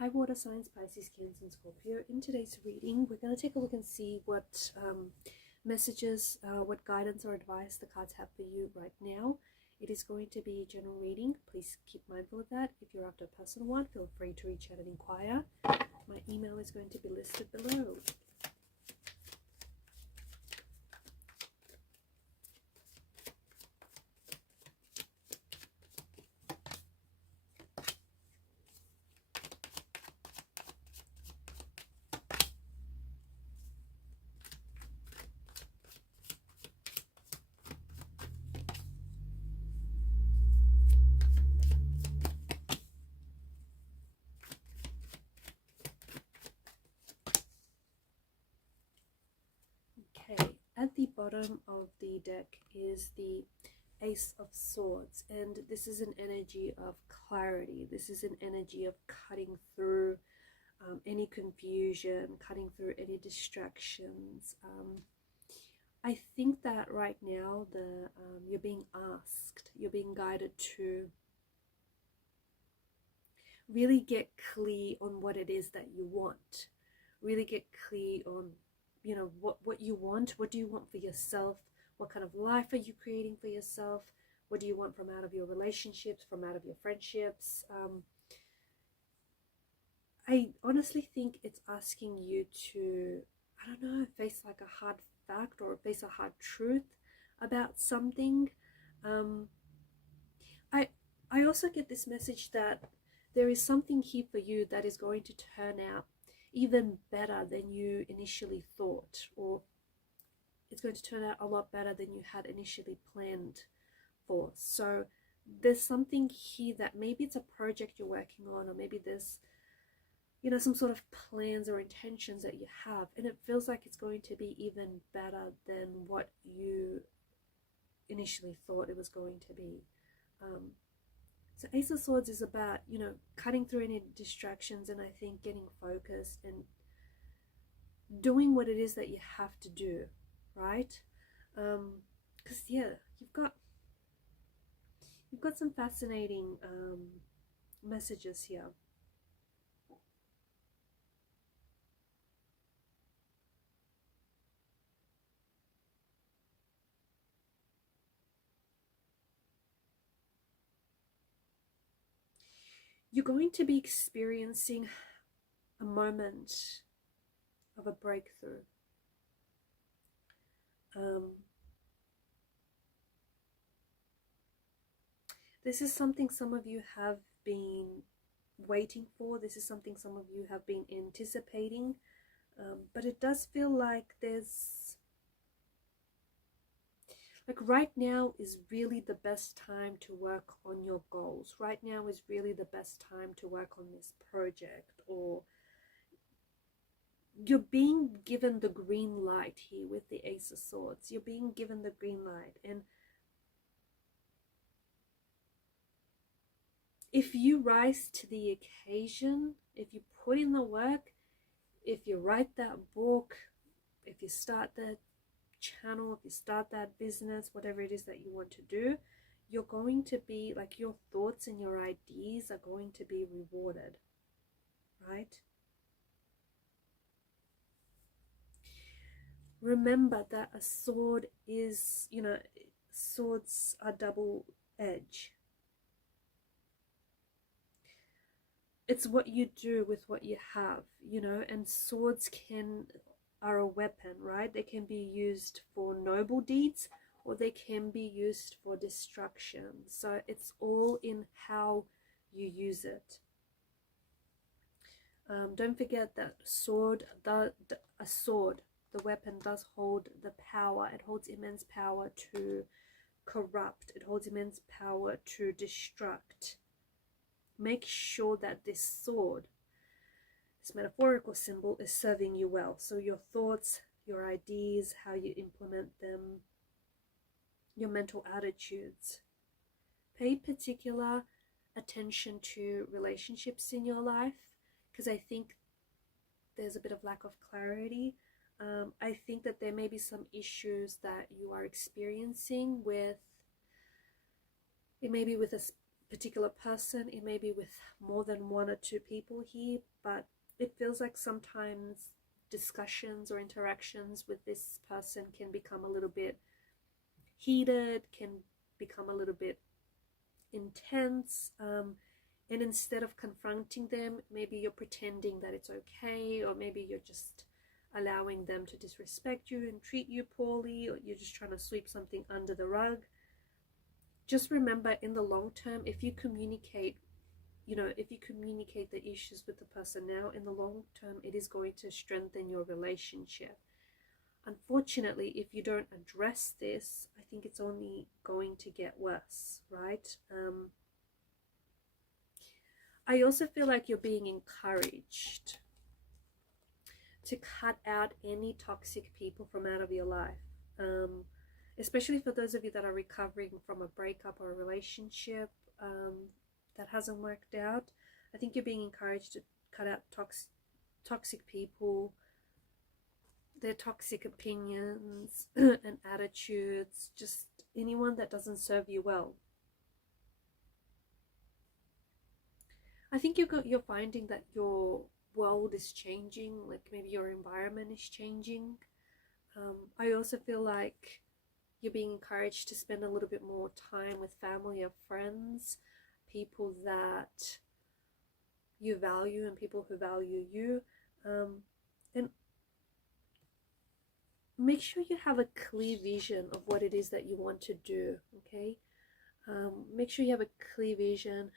Hi water signs, Pisces, Cancer and Scorpio. In today's reading, we're going to take a look and see what messages, what guidance or advice the cards have for you right now. It is going to be a general reading. Please keep mindful of that. If you're after a personal one, feel free to reach out and inquire. My email is going to be listed below. Okay, at the bottom of the deck is the Ace of Swords, and this is an energy of clarity. This is an energy of cutting through any confusion, cutting through any distractions. I think that right now you're being asked, you're being guided to really get clear on what it is that you want. Really get clear on, you know, what you want. What do you want for yourself? What kind of life are you creating for yourself? What do you want from out of your relationships, from out of your friendships? I honestly think it's asking you to, I don't know, face like a hard fact or face a hard truth about something. I also get this message that there is something here for you that is going to turn out even better than you initially thought, or it's going to turn out a lot better than you had initially planned for. So there's something here that maybe it's a project you're working on, or maybe there's, you know, some sort of plans or intentions that you have, and it feels like it's going to be even better than what you initially thought it was going to be. So Ace of Swords is about, you know, cutting through any distractions, and I think getting focused and doing what it is that you have to do, right? Because yeah, you've got some fascinating messages here. You're going to be experiencing a moment of a breakthrough. This is something some of you have been waiting for. This is something some of you have been anticipating. But it does feel like right now is really the best time to work on your goals. Right now is really the best time to work on this project, or you're being given the green light here with the Ace of Swords. You're being given the green light, and if you rise to the occasion, if you put in the work, if you write that book, if you start that channel, if you start that business, whatever it is that you want to do, you're going to be, like, your thoughts and your ideas are going to be rewarded, right? Remember that a sword is, you know, swords are double edged. It's what you do with what you have, you know, and swords are a weapon, right? They can be used for noble deeds, or they can be used for destruction. So it's all in how you use it. Don't forget that the weapon does hold the power. It holds immense power to corrupt. It holds immense power to destruct. Make sure that this sword, this metaphorical symbol, is serving you well. So your thoughts, your ideas, how you implement them, your mental attitudes. Pay particular attention to relationships in your life, because I think there's a bit of lack of clarity. I think that there may be some issues that you are experiencing with, it may be with a particular person. It may be with more than one or two people here, but it feels like sometimes discussions or interactions with this person can become a little bit heated, can become a little bit intense, and instead of confronting them, maybe you're pretending that it's okay, or maybe you're just allowing them to disrespect you and treat you poorly, or you're just trying to sweep something under the rug. Just remember, in the long term, if you communicate, if you communicate the issues with the person now, in the long term, it is going to strengthen your relationship. Unfortunately, if you don't address this, I think it's only going to get worse, right? I also feel like you're being encouraged to cut out any toxic people from out of your life, especially for those of you that are recovering from a breakup or a relationship that hasn't worked out. I think you're being encouraged to cut out toxic people, their toxic opinions and attitudes, just anyone that doesn't serve you well. I think you're finding that your world is changing, like maybe your environment is changing. I also feel like you're being encouraged to spend a little bit more time with family or friends, people that you value and people who value you. And make sure you have a clear vision of what it is that you want to do, okay? Make sure you have a clear vision.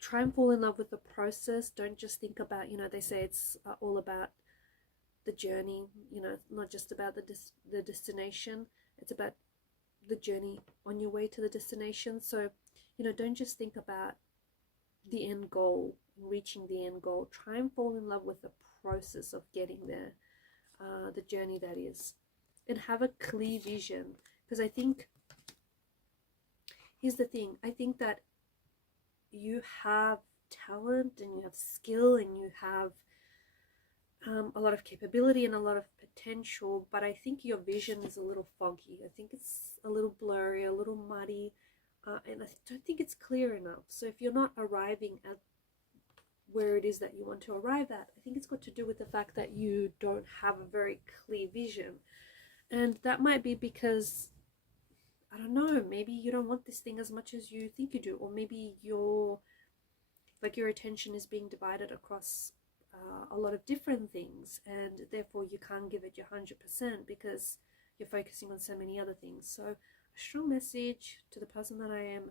Try and fall in love with the process. Don't just think about, they say it's all about the journey, not just about the destination. It's about the journey on your way to the destination. So, don't just think about the end goal, reaching the end goal. Try and fall in love with the process of getting there, the journey that is. And have a clear vision. Because I think, here's the thing, I think that you have talent and you have skill and you have a lot of capability and a lot of potential, but I think your vision is a little foggy. I think it's a little blurry, a little muddy, and I don't think it's clear enough. So if you're not arriving at where it is that you want to arrive at, I think it's got to do with the fact that you don't have a very clear vision. And that might be because, I don't know, maybe you don't want this thing as much as you think you do, or maybe your attention is being divided across a lot of different things, and therefore you can't give it your 100% because you're focusing on so many other things. So a strong message to the person that I am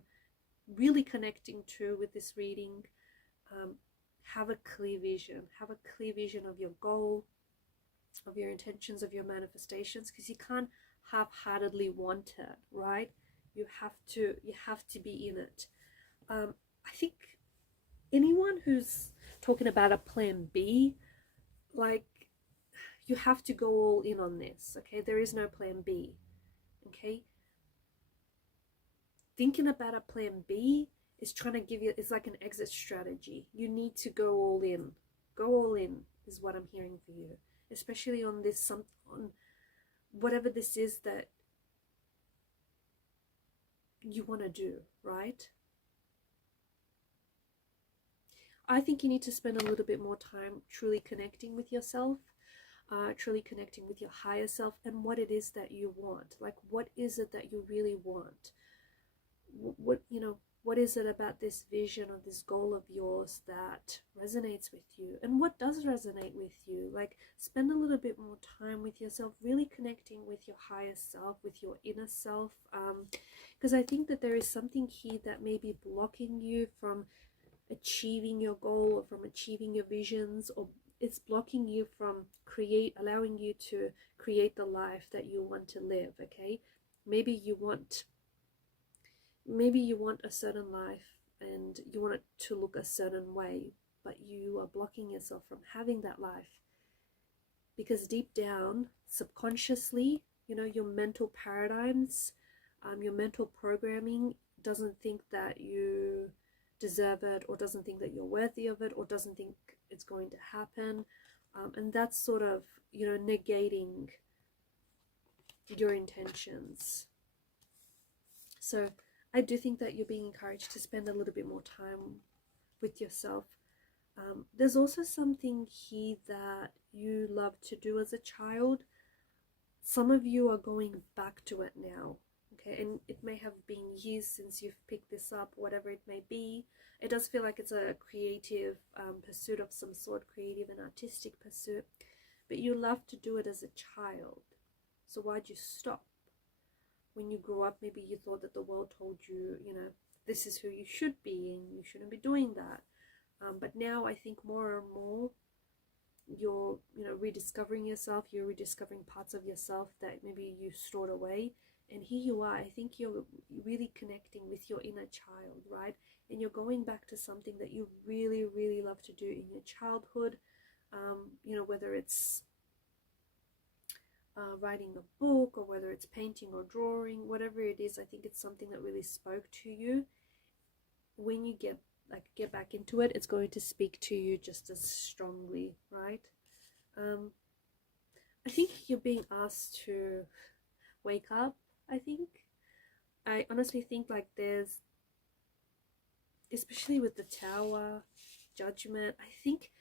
really connecting to with this reading: have a clear vision. Have a clear vision of your goal, of your intentions, of your manifestations, because you can't half-heartedly want it, right? You have to be in it. I think anyone who's talking about a plan B, like, you have to go all in on this, okay? There is no plan B, okay? Thinking about a plan B is trying to give you, it's like an exit strategy. You need to go all in. Go all in is what I'm hearing for you, especially on this, on whatever this is that you want to do, right? I think you need to spend a little bit more time truly connecting with yourself, truly connecting with your higher self and what it is that you want. Like, what is it that you really want? What is it about this vision or this goal of yours that resonates with you? And what does resonate with you? Like, spend a little bit more time with yourself, really connecting with your higher self, with your inner self. Because I think that there is something here that may be blocking you from achieving your goal or from achieving your visions, or it's blocking you from allowing you to create the life that you want to live, okay? Maybe you want a certain life and you want it to look a certain way, but you are blocking yourself from having that life because deep down, subconsciously, your mental paradigms, your mental programming doesn't think that you deserve it, or doesn't think that you're worthy of it, or doesn't think it's going to happen, and that's sort of negating your intentions. So I do think that you're being encouraged to spend a little bit more time with yourself. There's also something here that you love to do as a child. Some of you are going back to it now, okay? And it may have been years since you've picked this up, whatever it may be. It does feel like it's a creative pursuit of some sort, creative and artistic pursuit, but you love to do it as a child. So why'd you stop? When you grew up, maybe you thought that the world told you, you know, this is who you should be and you shouldn't be doing that. But now I think more and more you're, you know, rediscovering yourself. You're rediscovering parts of yourself that maybe you stored away. And here you are. I think you're really connecting with your inner child, right? And you're going back to something that you really, really love to do in your childhood. You know, whether it's writing a book or whether it's painting or drawing, whatever it is, I think it's something that really spoke to you. When you get back into it, it's going to speak to you just as strongly, right? I think you're being asked to wake up. I honestly think like there's, especially with the Tower, Judgment, I think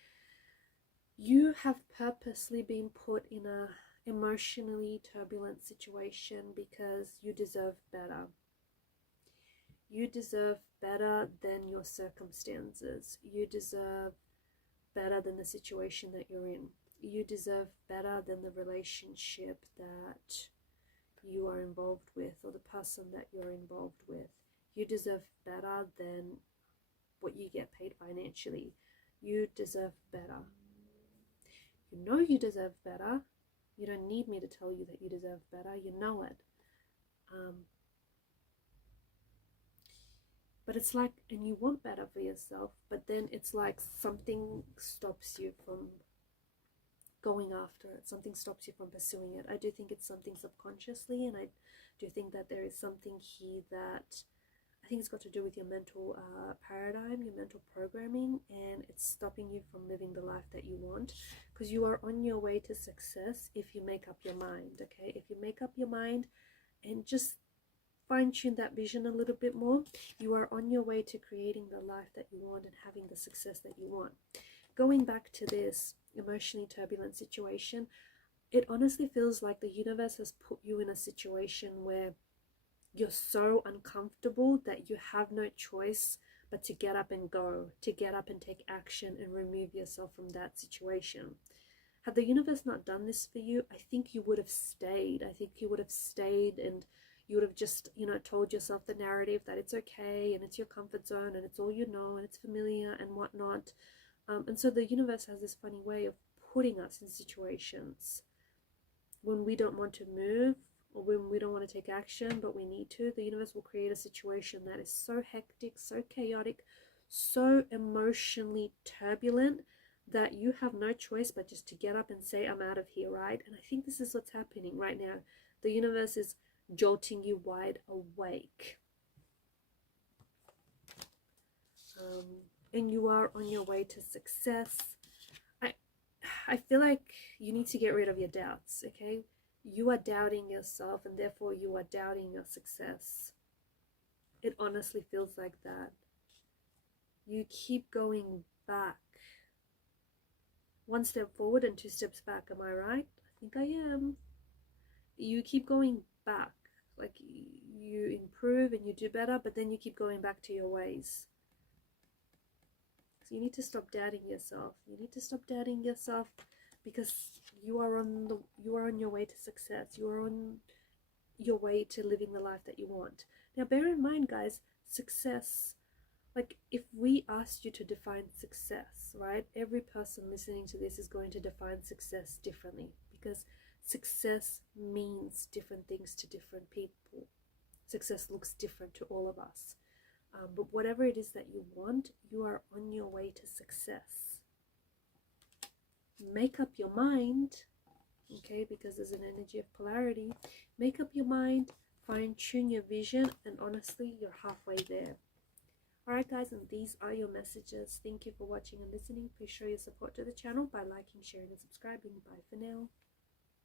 you have purposely been put in a emotionally turbulent situation because you deserve better. You deserve better than your circumstances. You deserve better than the situation that you're in. You deserve better than the relationship that you are involved with or the person that you're involved with. You deserve better than what you get paid financially. You deserve better. You know you deserve better. You don't need me to tell you that you deserve better. You know it. But it's like, and you want better for yourself, but then it's like something stops you from going after it. Something stops you from pursuing it. I do think it's something subconsciously, and I do think that there is something here that I think it's got to do with your mental paradigm, your mental programming, and it's stopping you from living the life that you want, because you are on your way to success if you make up your mind, okay? If you make up your mind and just fine-tune that vision a little bit more, you are on your way to creating the life that you want and having the success that you want. Going back to this emotionally turbulent situation, it honestly feels like the universe has put you in a situation where you're so uncomfortable that you have no choice but to get up and go, to get up and take action and remove yourself from that situation. Had the universe not done this for you, I think you would have stayed. I think you would have stayed and you would have just, you know, told yourself the narrative that it's okay and it's your comfort zone and it's all you know and it's familiar and whatnot. And so the universe has this funny way of putting us in situations when we don't want to move or when we don't want to take action, but we need to. The universe will create a situation that is so hectic, so chaotic, so emotionally turbulent that you have no choice but just to get up and say, I'm out of here, right? And I think this is what's happening right now. The universe is jolting you wide awake. And you are on your way to success. I feel like you need to get rid of your doubts, okay? You are doubting yourself and therefore you are doubting your success. It honestly feels like that. You keep going back. One step forward and two steps back, am I right? I think I am. You keep going back. Like you improve and you do better, but then you keep going back to your ways. So you need to stop doubting yourself. You need to stop doubting yourself because you are on your way to success. You are on your way to living the life that you want. Now bear in mind, guys, success, like if we asked you to define success, right? Every person listening to this is going to define success differently because success means different things to different people. Success looks different to all of us. But whatever it is that you want, you are on your way to success. Make up your mind, okay, because there's an energy of polarity. Make up your mind, fine-tune your vision, and honestly, you're halfway there. Alright guys, and these are your messages. Thank you for watching and listening. Please show your support to the channel by liking, sharing, and subscribing. Bye for now.